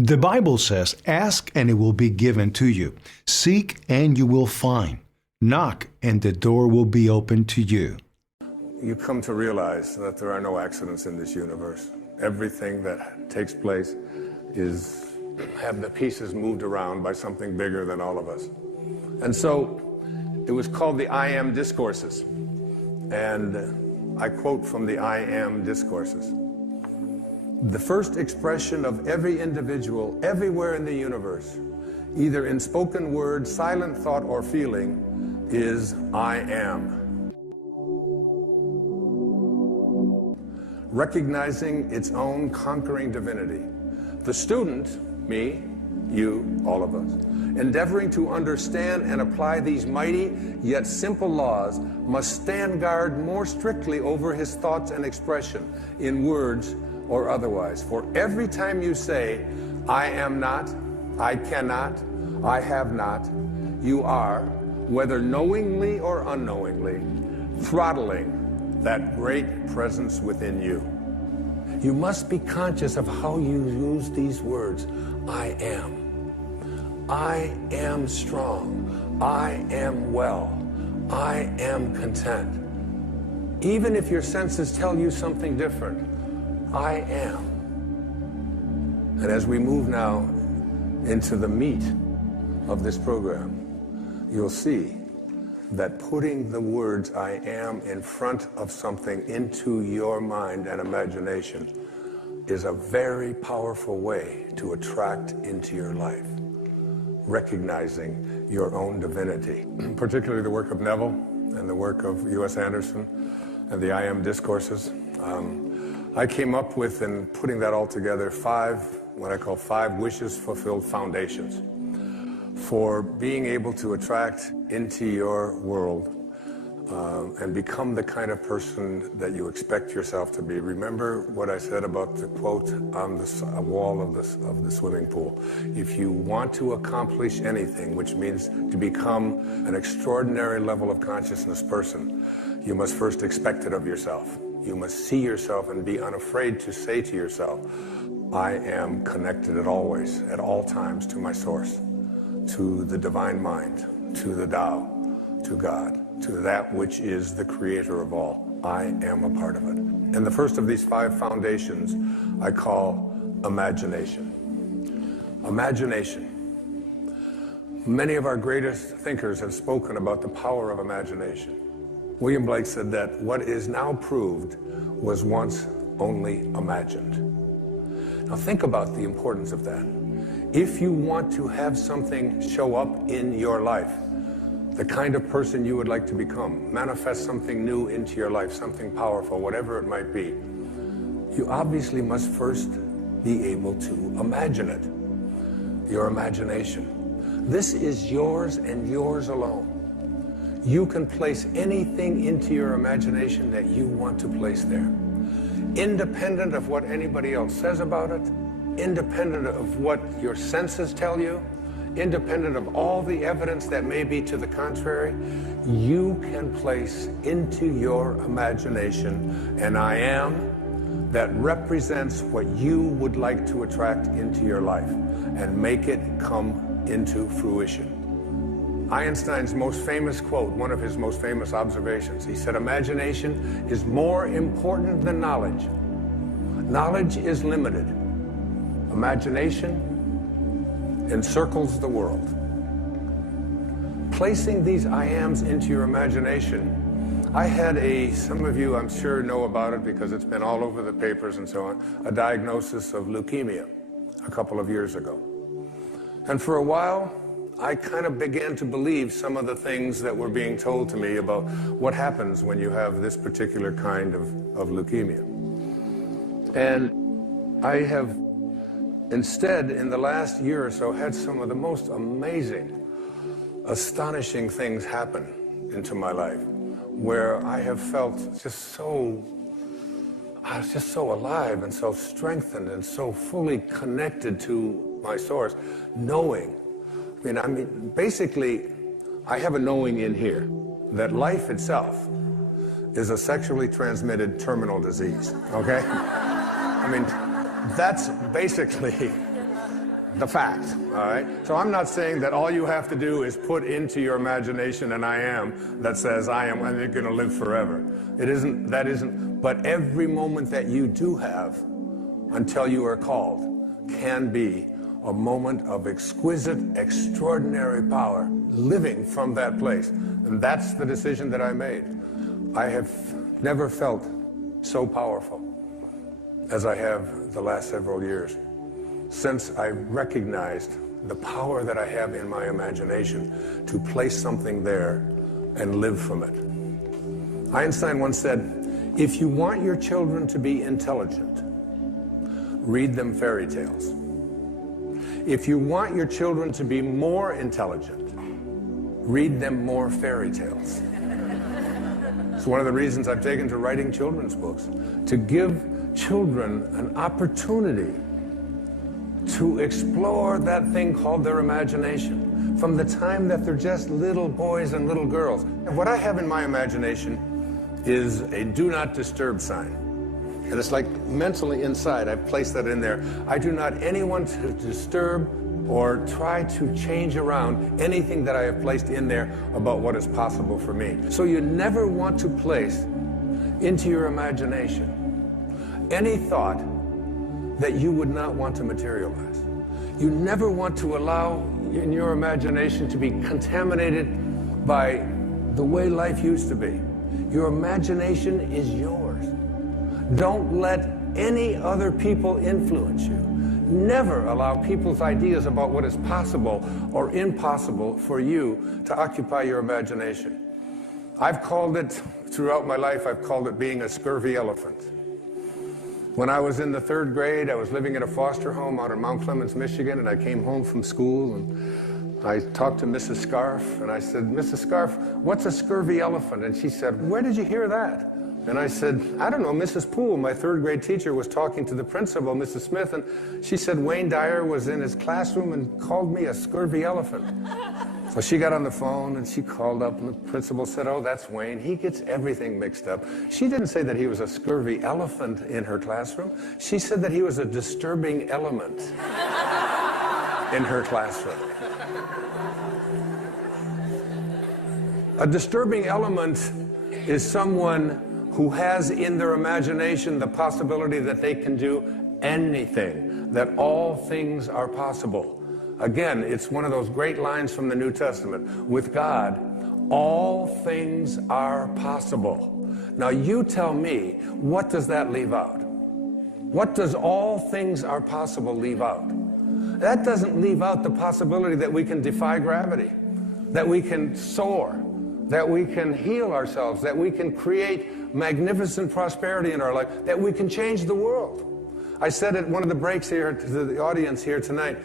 The Bible says, ask and it will be given to you. Seek and you will find. Knock and the door will be open to you. You come to realize that there are no accidents in this universe. Everything that takes place have the pieces moved around by something bigger than all of us. And so it was called the I Am Discourses. And I quote from the I Am Discourses. The first expression of every individual everywhere in the universe, either in spoken word, silent thought, or feeling, is I am. Recognizing its own conquering divinity. The student, me, you, all of us, endeavoring to understand and apply these mighty yet simple laws, must stand guard more strictly over his thoughts and expression in words or otherwise. For every time you say, I am not, I cannot, I have not, you are, whether knowingly or unknowingly, throttling that great presence within you. You must be conscious of how you use these words. I am strong, I am well, I am content. Even if your senses tell you something different, I am. And as we move now into the meat of this program, you'll see that putting the words I am in front of something into your mind and imagination is a very powerful way to attract into your life, recognizing your own divinity, particularly the work of Neville and the work of U.S. Anderson and the I Am Discourses. I came up with, and putting that all together, what I call five wishes fulfilled foundations for being able to attract into your world and become the kind of person that you expect yourself to be. Remember what I said about the quote on the wall of the swimming pool. If you want to accomplish anything, which means to become an extraordinary level of consciousness person, you must first expect it of yourself. You must see yourself and be unafraid to say to yourself, I am connected at all times to my source, to the divine mind, to the Tao, to God, to that which is the creator of all. I am a part of it. And the first of these five foundations I call imagination. Imagination. Many of our greatest thinkers have spoken about the power of imagination. William Blake said that what is now proved was once only imagined. Now think about the importance of that. If you want to have something show up in your life, the kind of person you would like to become, manifest something new into your life, something powerful, whatever it might be, you obviously must first be able to imagine it. Your imagination. This is yours and yours alone. You can place anything into your imagination that you want to place there, independent of what anybody else says about it, independent of what your senses tell you, independent of all the evidence that may be to the contrary. You can place into your imagination an I am that represents what you would like to attract into your life and make it come into fruition. Einstein's most famous quote, one of his most famous observations, he said, imagination is more important than knowledge. Knowledge is limited. Imagination encircles the world. Placing these I ams into your imagination, I had some of you I'm sure know about it because it's been all over the papers and so on, a diagnosis of leukemia a couple of years ago. And for a while, I kind of began to believe some of the things that were being told to me about what happens when you have this particular kind of leukemia. And I have instead, in the last year or so, had some of the most amazing, astonishing things happen into my life, where I have felt just so alive and so strengthened and so fully connected to my source, knowing. Basically, I have a knowing in here that life itself is a sexually transmitted terminal disease, okay? That's basically the fact, all right? So I'm not saying that all you have to do is put into your imagination an I am that says I am and you're going to live forever. That isn't, but every moment that you do have until you are called can be a moment of exquisite, extraordinary power living from that place. And that's the decision that I made. I have never felt so powerful as I have the last several years, since I recognized the power that I have in my imagination to place something there and live from it. Einstein once said, if you want your children to be intelligent, read them fairy tales. If you want your children to be more intelligent, read them more fairy tales. It's one of the reasons I've taken to writing children's books, to give children an opportunity to explore that thing called their imagination from the time that they're just little boys and little girls. And what I have in my imagination is a do not disturb sign. And it's like mentally inside, I've placed that in there. I do not anyone to disturb or try to change around anything that I have placed in there about what is possible for me. So you never want to place into your imagination any thought that you would not want to materialize. You never want to allow in your imagination to be contaminated by the way life used to be. Your imagination is yours. Don't let any other people influence you. Never allow people's ideas about what is possible or impossible for you to occupy your imagination. I've called it, throughout my life, I've called it being a scurvy elephant. When I was in the 3rd grade, I was living in a foster home out in Mount Clemens, Michigan, and I came home from school and I talked to Mrs. Scarf and I said, Mrs. Scarf, what's a scurvy elephant? And she said, where did you hear that? And I said, I don't know, Mrs. Poole, my 3rd grade teacher, was talking to the principal, Mrs. Smith, and she said Wayne Dyer was in his classroom and called me a scurvy elephant. So she got on the phone and she called up and the principal said, oh, that's Wayne. He gets everything mixed up. She didn't say that he was a scurvy elephant in her classroom. She said that he was a disturbing element in her classroom. A disturbing element is someone who has in their imagination the possibility that they can do anything, that all things are possible. Again, it's one of those great lines from the New Testament. With God, all things are possible. Now you tell me, what does that leave out? What does all things are possible leave out? That doesn't leave out the possibility that we can defy gravity, that we can soar, that we can heal ourselves, that we can create magnificent prosperity in our life, that we can change the world. I said at one of the breaks here to the audience here tonight,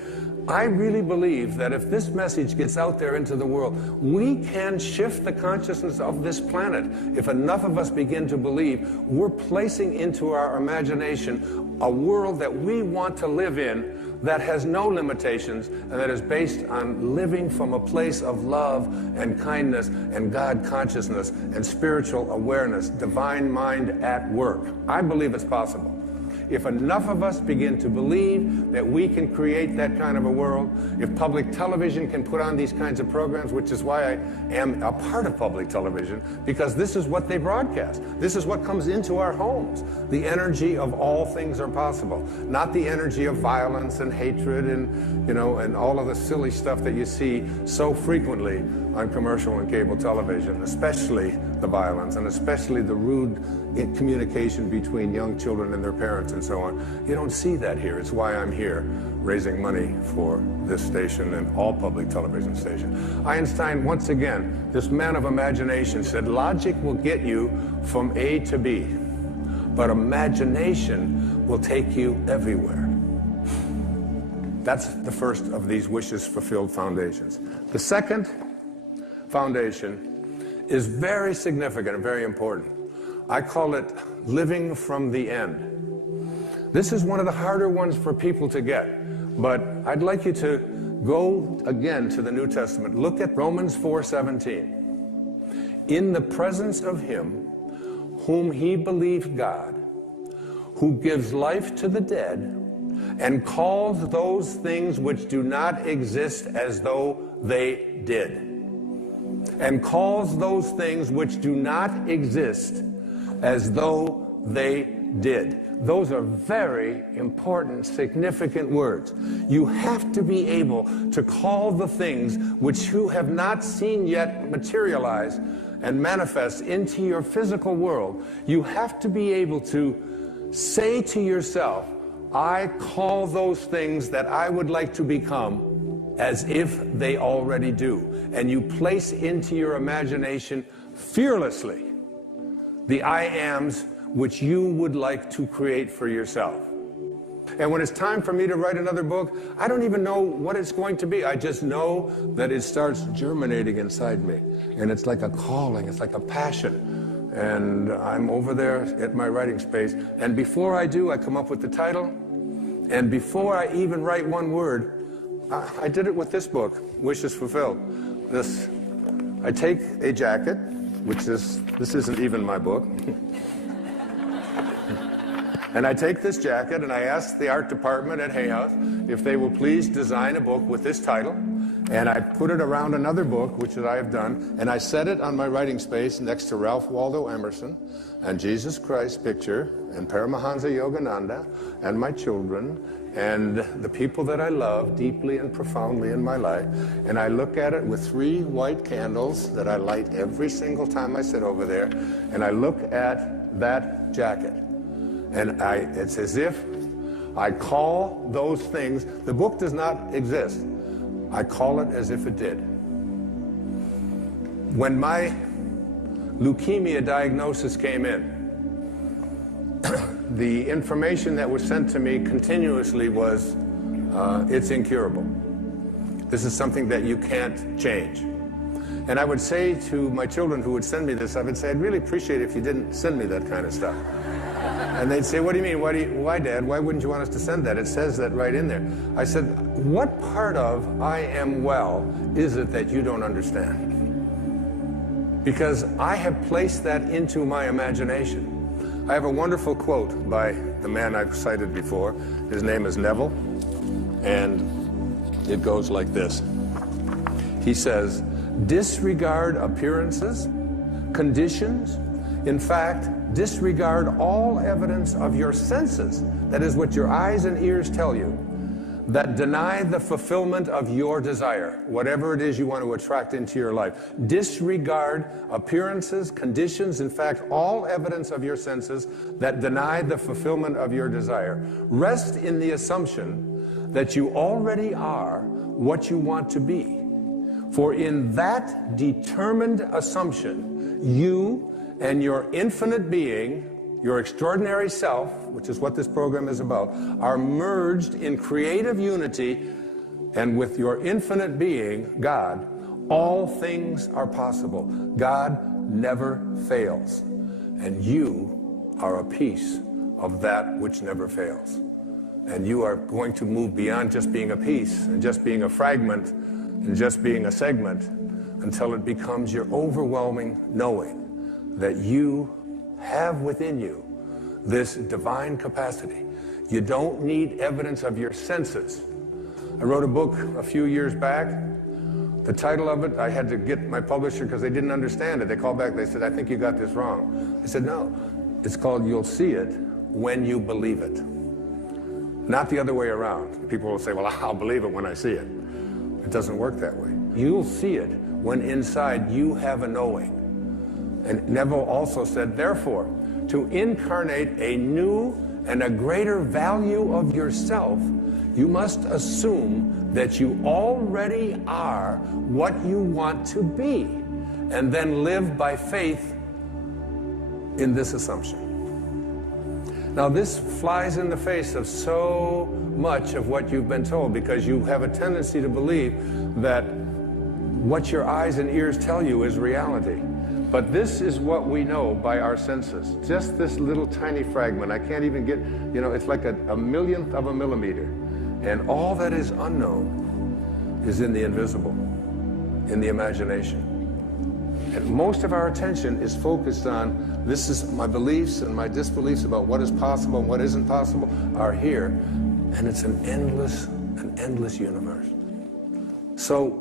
I really believe that if this message gets out there into the world, we can shift the consciousness of this planet. If enough of us begin to believe, we're placing into our imagination a world that we want to live in, that has no limitations, and that is based on living from a place of love and kindness and God consciousness and spiritual awareness, divine mind at work. I believe it's possible. If enough of us begin to believe that we can create that kind of a world, if public television can put on these kinds of programs, which is why I am a part of public television, because this is what they broadcast. This is what comes into our homes. The energy of all things are possible, not the energy of violence and hatred and, you know, and all of the silly stuff that you see so frequently on commercial and cable television, especially the violence and especially the rude communication between young children and their parents and so on. You don't see that here. It's why I'm here raising money for this station and all public television stations. Einstein, once again, this man of imagination, said logic will get you from A to B, but imagination will take you everywhere. That's the first of these wishes fulfilled foundations. The second foundation is very significant and very important. I call it living from the end. This is one of the harder ones for people to get, but I'd like you to go again to the New Testament. Look at Romans 4:17. In the presence of him whom he believed God, who gives life to the dead and calls those things which do not exist as though they did. And calls those things which do not exist as though they did. Those are very important, significant words. You have to be able to call the things which you have not seen yet materialize and manifest into your physical world. You have to be able to say to yourself, I call those things that I would like to become as if they already do. And you place into your imagination fearlessly the I ams which you would like to create for yourself. And when it's time for me to write another book, I don't even know what it's going to be. I just know that it starts germinating inside me. And it's like a calling, it's like a passion. And I'm over there at my writing space. And before I do, I come up with the title. And before I even write one word, I did it with this book, Wishes Fulfilled. I take a jacket, this isn't even my book. And I take this jacket and I ask the art department at Hay House if they will please design a book with this title. And I put it around another book, which I have done, and I set it on my writing space next to Ralph Waldo Emerson and Jesus Christ picture and Paramahansa Yogananda and my children and the people that I love deeply and profoundly in my life. And I look at it with 3 white candles that I light every single time I sit over there. And I look at that jacket. And it's as if I call those things, the book does not exist. I call it as if it did. When my leukemia diagnosis came in, the information that was sent to me continuously was, it's incurable. This is something that you can't change. And I would say to my children who would send me this, I would say, I'd really appreciate it if you didn't send me that kind of stuff. And they'd say, what do you mean? Why, Dad? Why wouldn't you want us to send that? It says that right in there. I said, what part of I am well is it that you don't understand? Because I have placed that into my imagination. I have a wonderful quote by the man I've cited before. His name is Neville, and it goes like this. He says, disregard appearances, conditions, in fact, disregard all evidence of your senses, that is what your eyes and ears tell you, that deny the fulfillment of your desire, whatever it is you want to attract into your life. Disregard appearances, conditions, in fact, all evidence of your senses that deny the fulfillment of your desire. Rest in the assumption that you already are what you want to be. For in that determined assumption, you and your infinite being, your extraordinary self, which is what this program is about, are merged in creative unity, and with your infinite being, God, all things are possible. God never fails, and you are a piece of that which never fails. And you are going to move beyond just being a piece and just being a fragment and just being a segment until it becomes your overwhelming knowing that you have within you this divine capacity. You don't need evidence of your senses. I wrote a book a few years back. The title of it, I had to get my publisher because they didn't understand it. They called back, they said, I think you got this wrong. I said, no, it's called You'll See It When You Believe It. Not the other way around. People will say, well, I'll believe it when I see it. It doesn't work that way. You'll see it when inside you have a knowing. And Neville also said, therefore, to incarnate a new and a greater value of yourself, you must assume that you already are what you want to be, and then live by faith in this assumption. Now, this flies in the face of so much of what you've been told, because you have a tendency to believe that what your eyes and ears tell you is reality. But this is what we know by our senses. Just this little tiny fragment. I can't even get, it's like a millionth of a millimeter. And all that is unknown is in the invisible, in the imagination. And most of our attention is focused on, this is my beliefs and my disbeliefs about what is possible and what isn't possible are here. And it's an endless universe. So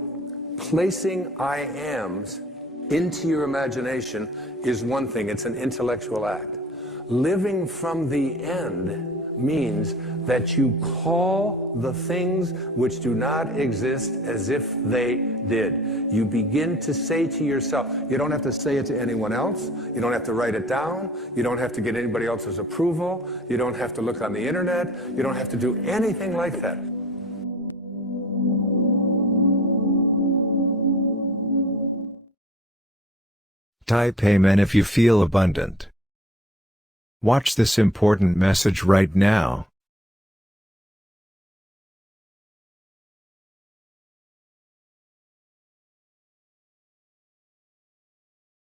placing I ams into your imagination is one thing. It's an intellectual act. Living from the end means that you call the things which do not exist as if they did. You begin to say to yourself, you don't have to say it to anyone else, you don't have to write it down, you don't have to get anybody else's approval, you don't have to look on the internet, you don't have to do anything like that. Type Amen if you feel abundant. Watch this important message right now.